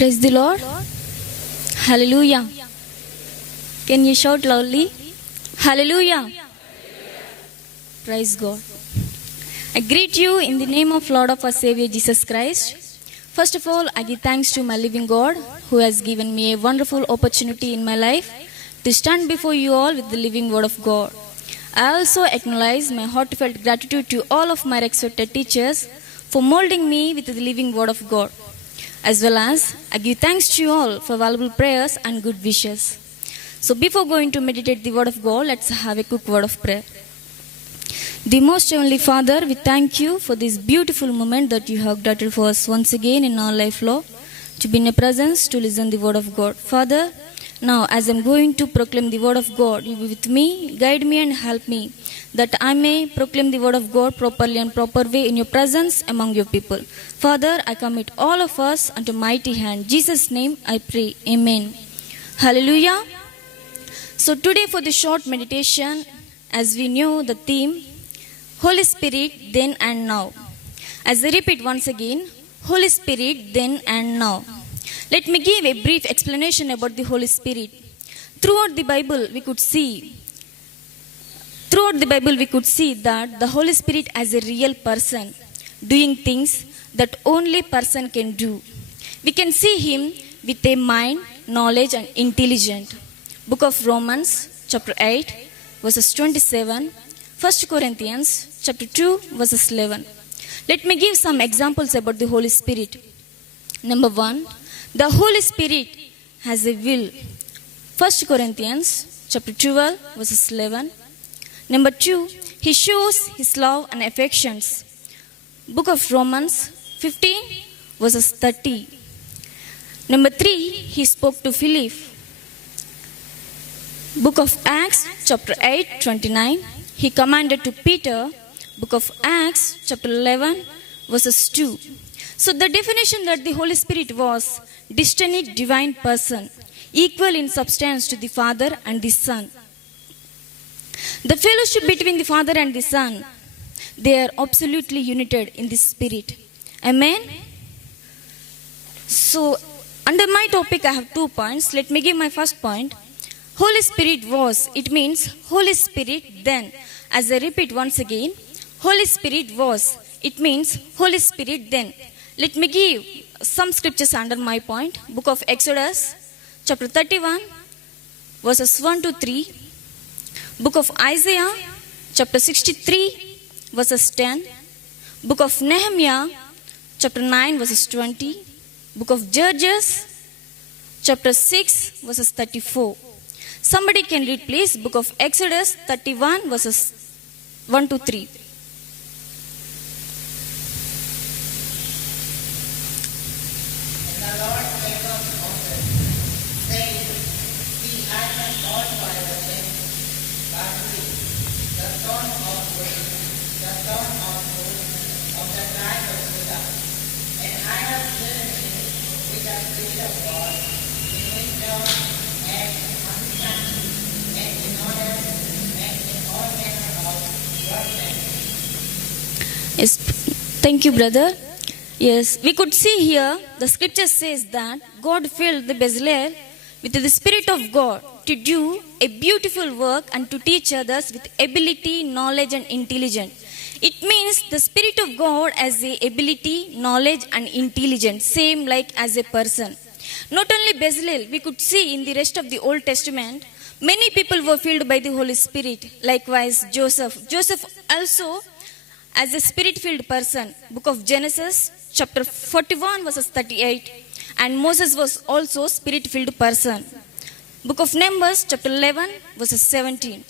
Praise the Lord. Hallelujah. Can you shout loudly? Hallelujah. Praise God. I greet you in the name of Lord of our Savior Jesus Christ. First of all, I give thanks to my living God who has given me a wonderful opportunity in my life to stand before you all with the living word of God. I also acknowledge my heartfelt gratitude to all of my respected teachers for molding me with the living word of God. As well as I give thanks to you all for valuable prayers and good wishes. So before going to meditate the word of God, let's have a quick word of prayer. The most heavenly Father, we thank you for this beautiful moment that you have granted for us once again in our life, Lord, to be in your presence, to listen the word of God. Father, now as I'm going to proclaim the word of God, you be with me, guide me and help me, that I may proclaim the word of God properly and proper way in your presence among your people. Father, I commit all of us unto mighty hand. In Jesus' name I pray. Amen. Hallelujah. So today for the short meditation, as we knew the theme, Holy Spirit then and now. As I repeat once again, Holy Spirit then and now. Let me give a brief explanation about the Holy Spirit. Throughout the Bible we could see that the Holy Spirit as a real person doing things that only person can do. We can see him with a mind, knowledge and intelligence. Book of Romans chapter 8 verses 27, 1 Corinthians chapter 2 verses 11. Let me give some examples about the Holy Spirit. Number 1, the Holy Spirit has a will. 1 Corinthians chapter 12 verses 11. Number 2, he shows his love and affections. Book of Romans 15 verses 30. Number 3, he spoke to Philip. Book of Acts chapter 8 29. He commanded to Peter. Book of Acts chapter 11 verses 2. So the definition that the Holy Spirit was distinct divine person, equal in substance to the Father and the Son. The fellowship between the Father and the Son, they are absolutely united in the Spirit. Amen. So under my topic I have 2 points. Let me give my first point. Holy Spirit was, it means Holy Spirit then. As I repeat once again, Holy Spirit was, it means Holy Spirit then. Let me give some scriptures under my point. Book of Exodus chapter 31 verses 1 to 3. Book of Isaiah chapter 63 verses 10. Book of Nehemiah chapter 9 verses 20. Book of Judges chapter 6 verses 34. Somebody can read please. Book of Exodus 31 verses 1 to 3. Yes, thank you, brother. Yes, we could see here the scripture says that God filled the Bezalel with the Spirit of God to do a beautiful work and to teach others with ability, knowledge and intelligence. It means the Spirit of God as a ability, knowledge and intelligence, same like as a person. Not only Bezalel, we could see in the rest of the Old Testament, many people were filled by the Holy Spirit. Likewise, Joseph. Joseph also as a spirit-filled person. Book of Genesis chapter 41 verses 38. And Moses was also spirit-filled person. Book of Numbers chapter 11 verses 17.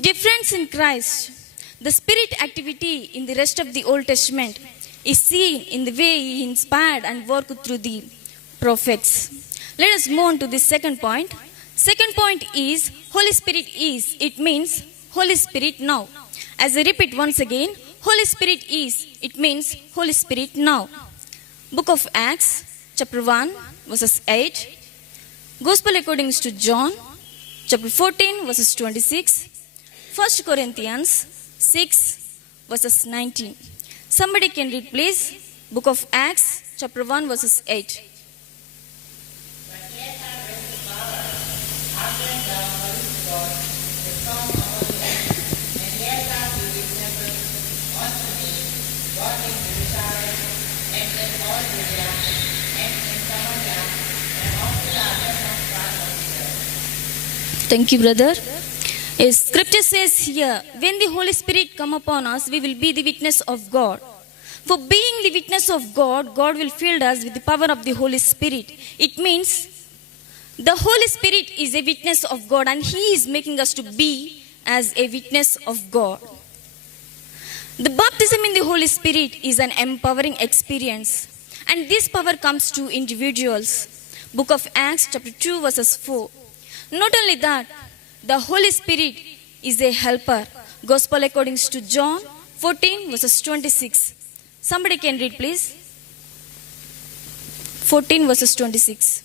Difference in Christ. The spirit activity in the rest of the Old Testament is seen in the way he inspired and worked through the prophets. Let us move on to the second point. Second point is Holy Spirit is. It means Holy Spirit now. As I repeat once again, Holy Spirit is, it means Holy Spirit now. Book of Acts, chapter 1, verses 8. Gospel according to John, chapter 14, verses 26. 1 Corinthians 6, verses 19. Somebody can read please. Book of Acts, chapter 1, verses 8. Thank you, brother. Yes, scripture says here, when the Holy Spirit come upon us, we will be the witness of God. For being the witness of God, God will fill us with the power of the Holy Spirit. It means the Holy Spirit is a witness of God and He is making us to be as a witness of God. The baptism in the Holy Spirit is an empowering experience, and this power comes to individuals. Book of Acts chapter 2 verses 4. Not only that, the Holy Spirit is a helper. Gospel according to John 14 verses 26. Somebody can read, please. 14 verses 26.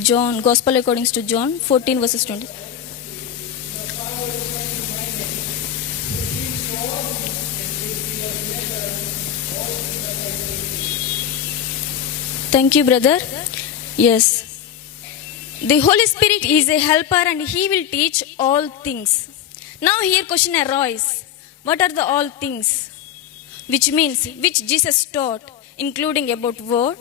John, Gospel according to John 14 verses 20. Thank you, brother. Yes. The Holy Spirit is a helper and He will teach all things. Now here question arises. What are the all things? Which means, which Jesus taught, including about word,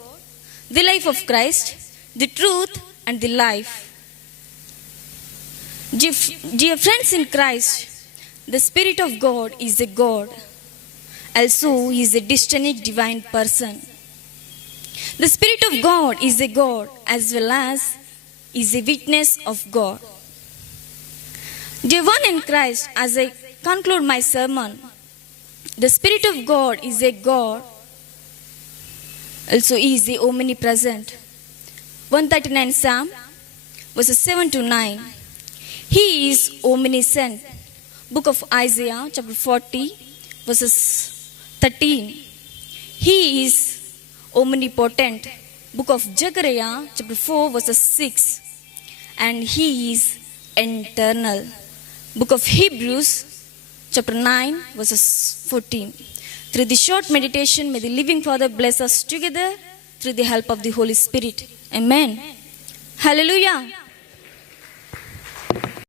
the life of Christ, the truth and the life. Dear friends in Christ, the Spirit of God is a God. Also, He is a distinct divine person. The Spirit of God is a God as well as is a witness of God. Dear one in Christ, as I conclude my sermon, the Spirit of God is a God, also He is the omnipresent. 139 Psalm, verses 7 to 9. He is omniscient. Book of Isaiah, chapter 40, verses 13. He is omnipotent. Book of Zechariah, chapter 4, verses 6. And He is eternal. Book of Hebrews, chapter 9, verses 14. Through the short meditation, may the living Father bless us together through the help of the Holy Spirit. Amen. Hallelujah.